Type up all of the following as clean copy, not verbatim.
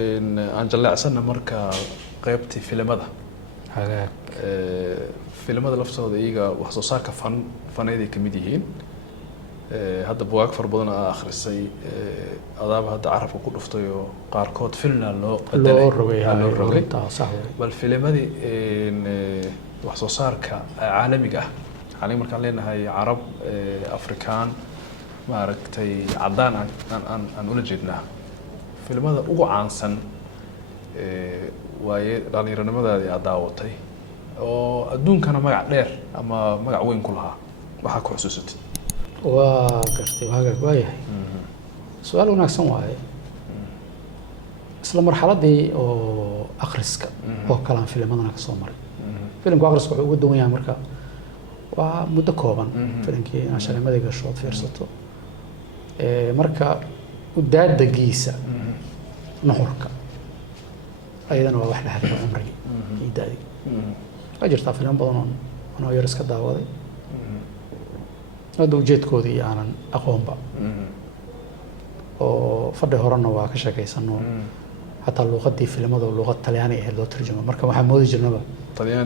aan jaleecsana marka qaybtii filimada hagaag filimada laftooda iyaga wax soo saarka faneeday kamid yihiin hadda bugaag far badan oo akhrisay adaaba hadda carabka ku dhuftay oo qaarkood filmna loo rogay bal filimadii wax soo saarka caalamiga ah aniga markaan leenahay carab afrikaan maaragtay cadaan aan ula jeednaa filimada ugu caansan waaye dhalinyaronimadaadii aad daawatay oo adduunkana magac dheer ama magac weyn ku lahaa waxaa ku xusuusatay waa gartay hagaag waa yahay su-aal wanaagsan waaye isla marxaladii oo akhriska oo kalaan filimadana ka soo maray filimka akhriska wuxuu uga duwan yahay marka waa muddo kooban filimkii inaad shaqamadii gasho ood fiirsato marka udaadagiisa nuxurka ayadana waa wax la xiriira cumrigii iyo da-dii waa jirtaa filimo badan oo anoo yar iska daawaday hadda ujeedkoodii aanan aqoonba oo fadhi horena waa ka sheekaysano xataa luuqadii filimada luuqad talyaani ahayd loo tarjumo marka waxaa moodi jirnaba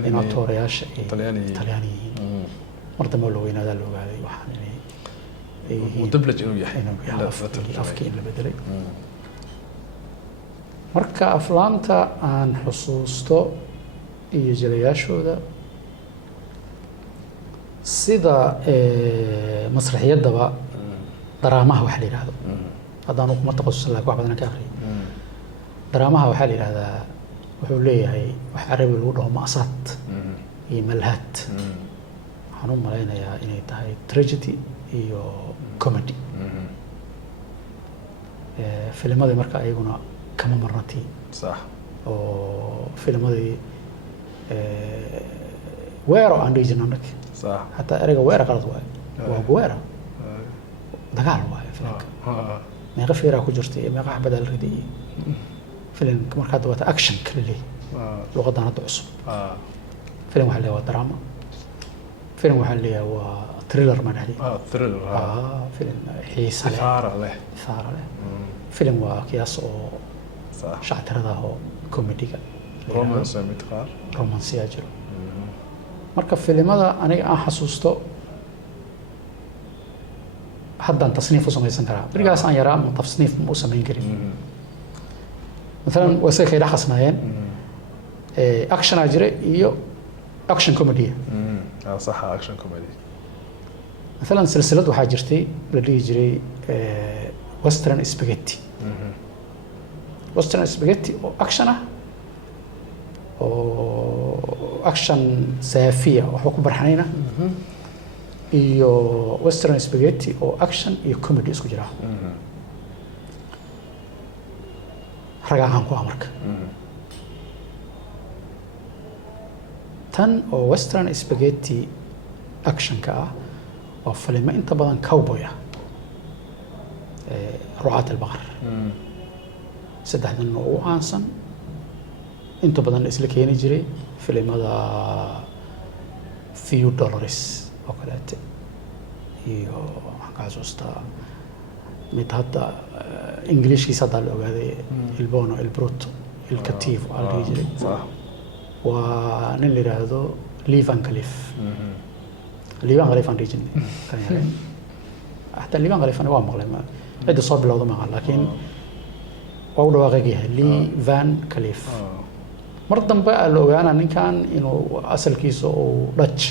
in atoorayaasha ay talyaani yihiin mar dambe la weynaadaa la ogaaday waxaan inay mudablaj inuu yahay afkii in la bedelay marka aflaanta aan xusuusto iyo jilayaashooda sida masraxiyadaba daraamaha waxa la yiraahdo haddaan kuma taqasusin laakiin wax badan ka akhriyo daraamaha waxaa la yiraahdaa wuxuu leeyahay wax carabi lagu dhaho ma'saad iyo malhaad waxaan u malaynayaa inay tahay tragedy iyo comedy filimadii marka ayaguna kama marnatii صح oo filmadii weero aan dhihi jirnay annaga صح hataa ereyga weero qalad waaye waa weero dagaal waaye filimka meeqa fiiraa ku jirtay iyo meeqa xabad la ridayay filimka marka hadda waa action kale luqadan hadda cusub filim waxa leeyahay waa drama filim waxa leeyahay waa thriller ma dhahay thriller filim xiisa leh faara leh filim waa kiyaas oo shactirada oo comedy-ga romance yaa jiro marka filimada aniga aan xasuusto haddaan tasniif u samaysan karaa berigaas aan yaraa ma tasniif ma u samayn karin مثلا وسيك خير حسناين اكشن اجري iyo action comedy صح action comedy مثلا سلسله waxaa jirtay la dhigi jiray western spaghetti western spaghetti oo action ah oo action saafiya waxa ku barxanayna iyo western spaghetti oo action iyo comedy isku jira ragaan ku amarka tan oo western spaghetti action ka ah oo filmo inta badan cowboy ah rucaat al-baqar saddexdan oo aansan inta badan isla keeni jiray filimada few dollars oo kale iyo waxaan ka xasuustaa mid hadda ingiriiskiisa hadda la ogaaday il bono il brutto il cattivo al digere waa nin la yiraahdo Livan Khalif Livan Khalif aan digin kan yahay hatta Livan Khalif waa maqlay ma cid soo bilowda ma laakiin waa u dhawaaqay Livan Khalif mar dambe la ogaana ninkan inuu asalkiisa oo Dutch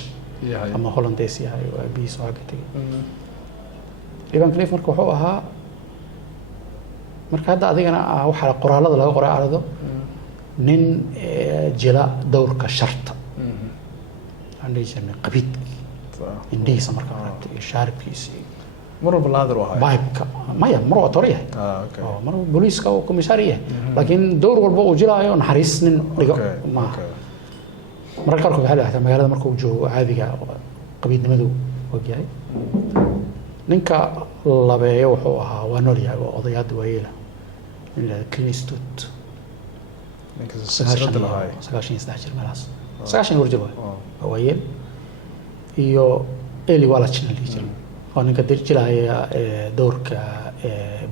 ama Hollandees yahay oo abiis oo ka tagay Livan Khalif marka wuxuu ahaa marka hadda adigana waxa qoraalada laga qoray arado nin jila dowrka sharta عندي جميع قبيد إنديس مركب رابط شارب كيسي مرة بالنادر وهاي بايك ما هي مرة طريقة مرة بوليس كأو كوميسارية لكن دور والبو جلا يون حريص ما مرة كاركو بحاله حتى مقالة مركو جو عادي قبيد نمدو وجاي نينكا لبيه وحوها ونوريا وضياد ويلا إلا كليستوت نينكا سلسلة الهاي سكاشين يستحجر ملاس سكاشين ورجوا ويل iyo eli wala channel jiro oo ninka dirjilaya doorka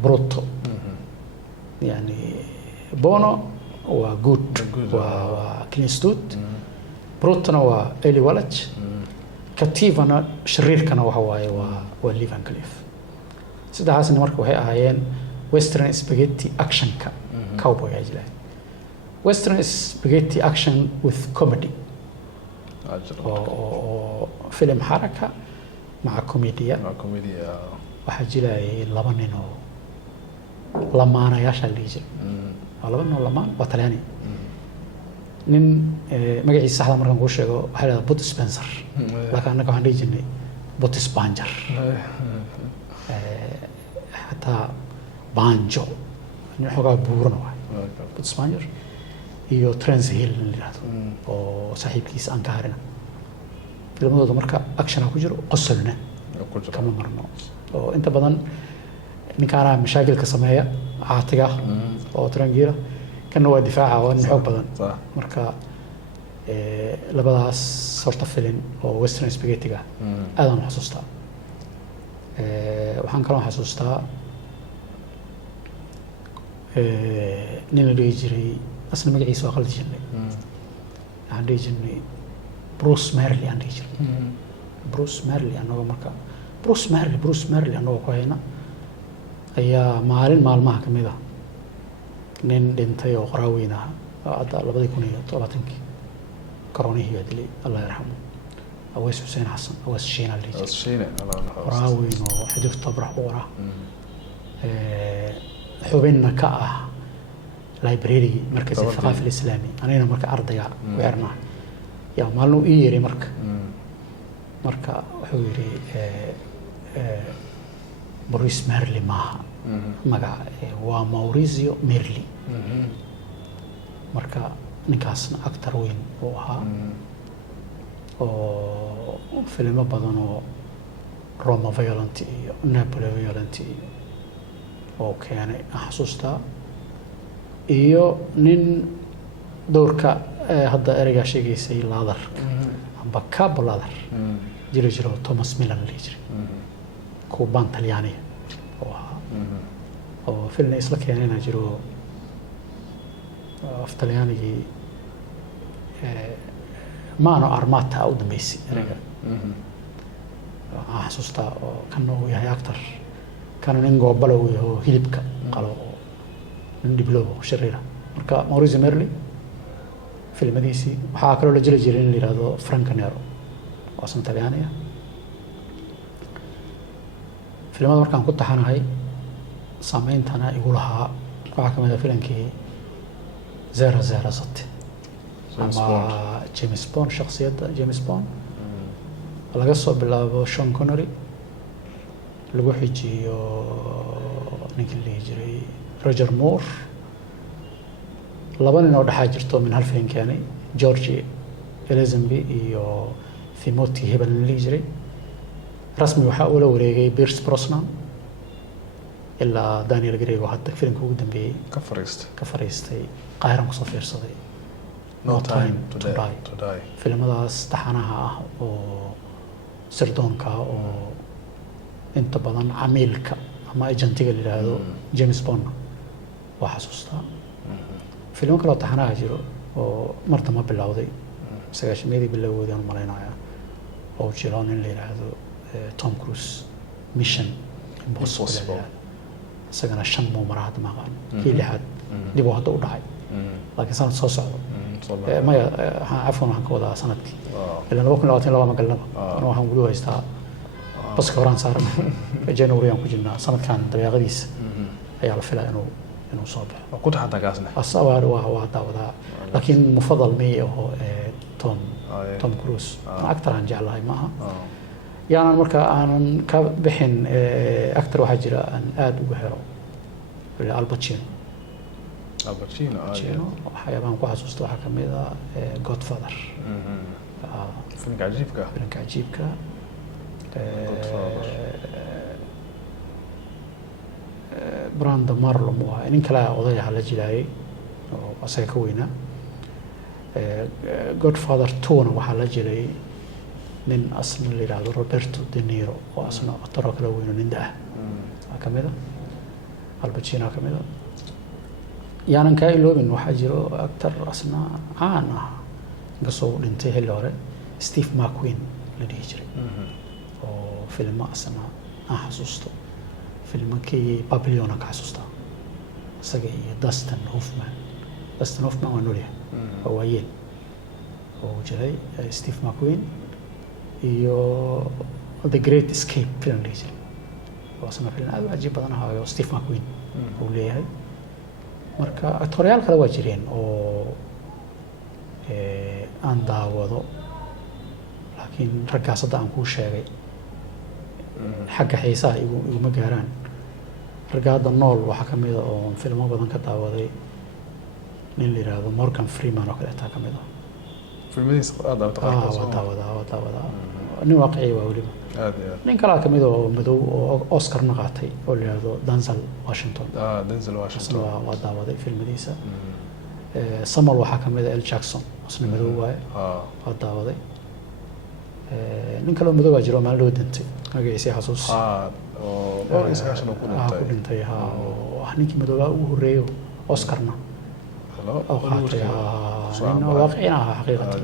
brutto yani Bono waa good Good, waa Clint Eastwood Brutona waa Eli Wallach Kativana shariirkana waxa waaye waa Lee Van Cleef sidaasna marka waxay ahaayeen western spaghetti actionka cowboy ajla western spaghetti action with comedy oo film xaraka مع كوميديا waxaa jiray laba nin oo lamaanayaasha la yiri laba nin oo lamaan waa Talyaani nin magaciisa saxda markaan ku sheego waxa la Bud Spencer laakiin anaga waxaan dhijinay Bud Spencer hatta banjo nin xogaa buuran waay Bud Spencer iyo Terence Hill oo saaxiibkiisa aan ka harina filmadooda marka action ku jiro qosolna kama marno oo inta badan ninkaana mashaakilka sameeya caatiga oo trangiira kana waa difaaca oo xoog badan marka labadaas sorta film oo western spaghetti-ga aadan xasuustaa waxaan kaloo xasuustaa nin la dhihi jiray asna magaciisa waa qaldi jirnay waxaan dhihi jirnay Bruce Merley aan dhihi jirnay Bruce Merley anagoo marka Bruce Merley anagoo ku hayna ayaa maalin maalmaha ka mid ah nin dhintay oo qaraaweyn ah hadda 2017 koronihii dilay Allah yarxamo Aweys Hussein Xasan Aweys Shiina qaraaweyn oo xidifta brax u wara xubinna ka ah library markaz الثقافي الإسلامي أنا marka ardayga ku xirnaa yaa maalin ii yeeray marka wuxuu yiri Maurice Merley maaha magaca waa Maurizio Merli marka ninkaasna actor weyn oo ahaa oo filmo badan oo Roma Violent iyo Napoli Violent oo keenay xasuustaa iyo nin doorka hadda ereyga sheegaysay laadar amba cabo laadar jiro Thomas Milan leeyahay kuban Talyaani oo film isla keenayna jiro af Talyaanigi maano armata u dambeysay ereyga xasuustaa oo kan uu yahay actor kan nin goobalow iyo hilibka qalo diblo shariira marka Maurizio Merli filmadiisi waxa kale oo la jiray in la yiraahdo Franco Nero oo san Talyaani ah filmada markaan ku taxanahay saameyntana igu lahaa waxa kamid ah filimkii 007 ama James Bond shakhsiyadda James Bond laga soo bilaabo Sean Connery lagu xijiyo ninkii la jiray Roger Moore laba nin oo dhaxay jirto min hal filim keenay George Lazenby iyo Timothy Heben la jiray rasmi waxa uu la wareegay Pierce Brosnan ilaa Daniel Craig oo hadda filimka ugu dambeeyay ka fariistay qaaran ku soo fiirsaday No Time to Die filmadaas taxanaha ah oo sirdoonka oo inta badan camiilka ama agentiga la yiraahdo James Bond waa xasuustaa filmo kale oo taxanaha jiro oo marta ma bilowday sagaashameedii bilowday aan malaynayaa oo jiro nin la yiraahdo Tom Cruise Mission Impossible sagana shan maraad ma qaan kii lixaad dib u hadda u dhacay laakiin sanad soo socdo ma afwan waxaan ka wadaa sanadkii ilaa 2022 ma galnaba waxaan wali haystaa bas ka horaan saaran January aan ku jirnaa sanadkan dabeeqadiisa ayaa la filayaa inuu soo baxo ku taxanta gaasna asawaar waa daawada laakiin mufadal may oo Tom Cruise actor aan jeclahay maaha yaanan marka aanan ka bixin actor waxa jira aan aad ugu helo Al Pacino waxyaabaan ku xasuusto waxa kamid ah Godfather filimka cajiibka Brando Marlon waa nin kale oday ah la jiray oo asaga ka weyna Godfather 2 waxa la jiray nin asna la yiraahdo Roberto De Niro oo asna actor kale weyn nin daa kamida Al Pacino kamida yaanan kaa iloobin waxaa jiro actor asna caan ah inkastoo uu dhintay xilli hore Steve McQueen la dhihi jiray oo filmo asna aan xasuusto filmankii Babylon aan ka xasuustaa isaga iyo Dustin Hoffman waa noolyahay waa waayeel oo jiray Steve McQueen iyo The Great Escape film dhihi jiray oo asna film aad u cajiib badan ahaa oo Steve McQueen uu leeyahay marka actoryaal kale waa jireen oo aan daawado laakiin raggaas hadda aan kuu sheegay xagga xiisaha iguma gaaraan ragga hadda nool waxaa ka mid a oo filmo badan ka daawaday nin la yidhaahdo Morgan Freeman oo kaleetaa ka mid ah filmadiisa aad waa daawadaa nin waaqici waa weliba nin kalaa ka mid oo madow oo Oscarna qaatay oo la yidhaahdo Denzel Washington waa daawaday filmadiisa Samuel waxaa ka mid ah L. Jackson isna madow waaye waa daawaday nin kaloo madow baa jiro maalin loo dhintay magaciisa xasuus oo iskaashan ku dhintay oo ninkii madowaa ugu horeeyo Oscarna oo qaatay nin waaqicin ah xaqiiqatan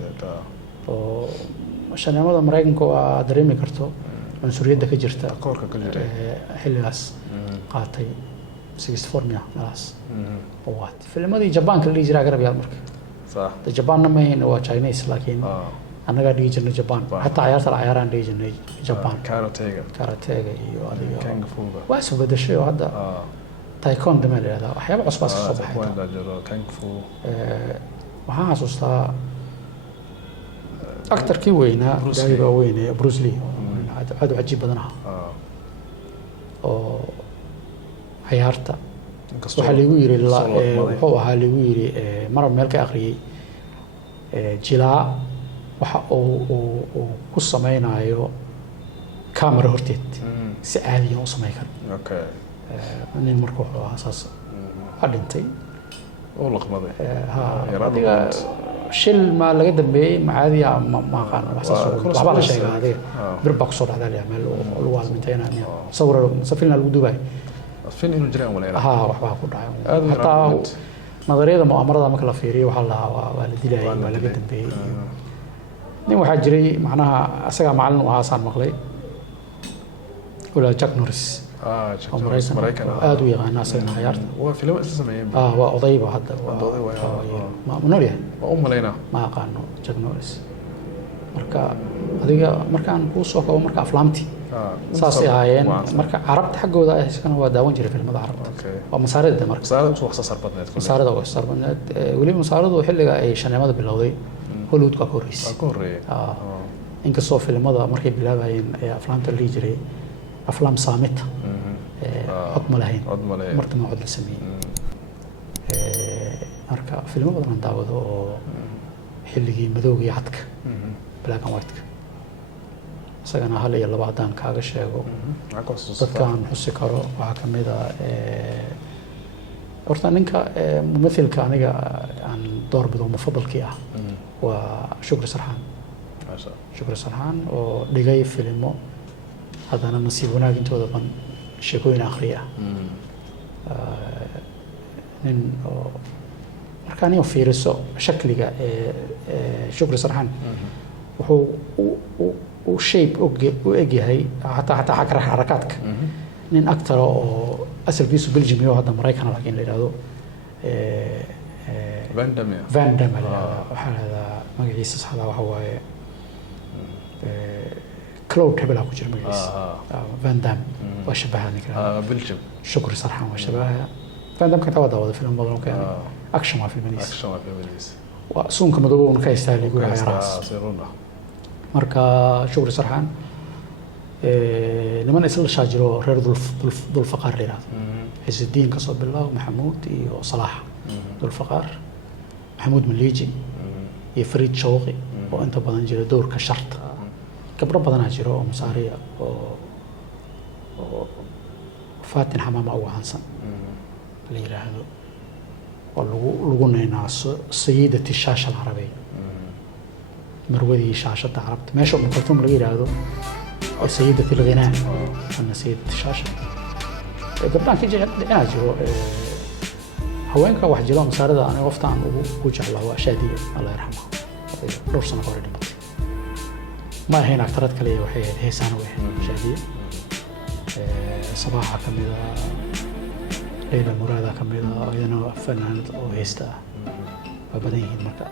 oo shaneemada Mareykanka waa dareemi karto cunsuriyadda ka jirta xilligaas qaatay 64 meelahaas waad filmadii Jabaanka la dhihi jiray garab yaal marka Jabaanna ma ahayn waa Chinese laakiin annaga dhihi jirnay Japan hataa ciyaarta la ciyaaraan dhihi jirnay Japan karatega iyo adiga waa soo bedeshay oo hadda taekwondo ma leedahay waxyaabo cusub ka soo baxay waxaan xasuustaa actorkii weynaa daayiba weynaa Bruce Lee aad u cajiib badan oo ciyaarta waxa lagu yiri wuxuu ahaa lagu yiri mar meel ka akhriyay jilaa waxa uu ku samaynayo camera horteed si caadi ah u sameyn karo nin markuu wuxuu ahaa saas dhintay oo laqmaday adiga shil ma laga dambeeyay macaadi ma aqaan waxba la sheegay adiga birba ku soo dhacday meel lagu almintayna sawir safilna lagu duubay fin inuu jiraan wala waxba ku dhacay hataa nadariyada mu'amarada marka la fiiriyo waxa la waa la dilay waa laga dambeeyay nin waxaa jiray macnaha asaga macallin u ahaa saan maqlay wala Jack Norris Mareykan aad u yaqaan asagana ciyaarta waa film isla sameeyay waa odayba hadda ma noolyahay waa malayna ma aqaano Jack Norris marka adiga markaan ku soo koobo marka aflaamti saasi ahaayeen marka carabta xaggooda ay iskana waa daawan jiray filmada carabta waa masaarida marka wax soo sarbadneed weli masaaradu xilliga ay shaneemada bilowday Hollywood ka horeysay inkastoo filmada markay bilaabayeen aflaamta la jiray aflaam saamita cod ma lahayn marka ma cod la sameeyay marka filmo badan daawado oo xilligii madowga iyo cadka black and white isagana hal iyo laba hadaan kaaga sheego dadkaan xusi karo waxaa ka mid ah horta ninka mumithilka aniga aan doorbido mufadalkii ah waa Shukri Sarxaan oo dhigay filmo haddana nasiib wanaag intooda ban sheekooyin akhriya nin oo markaan iyo fiiriso shakliga Shukri Sarxaan wuxuu shape u egyahay hataa xagga xarakaadka nin actor oo asalkiisu Belgium iyo hadda Mareykan laakiin la yiraahdo Van Damme waxa la magaciisa saxda waxa waaye Claude hebel ku jira magaciisa Van Damme waa shabaha ninka Belgium Shukri Sarxaan waa shabaha Van Damme ka wada film badan oo keenay action waa filmadiisa waa suunka madowga uu ka istaagay guriga yaraas marka Shukri Sarxaan niman isla shaajiro reer dul faqar leeyahay Izzuddin ka soo bilaw Maxamuud iyo Salaah dul faqar Maxamuud Maliiji iyo Farid Shawqi oo inta badan jira doorka sharta gabdho badan jiro oo masaariya oo Fatin Hamama ugu hansan la yiraahdo oo lagu neenaaso sayidati shaasha al-arabiya marwadii shaashada carabta meesha uu kultum laga yiraahdo sayidati al-ghinaa ana sayidati shaasha gabdhaan ka jiro haweenka wax jilo masaarada aniga qoftaan ugu jeclaa waa Shaadiya Allah yarxamha dhowr sano hore dhimatay ma ahayn aktarad kale waxay ahayd heesana way Shaadiya صباحا كميدا ليلى مرادة كميدا أيضا فنانة أو هيستا وبدين مركا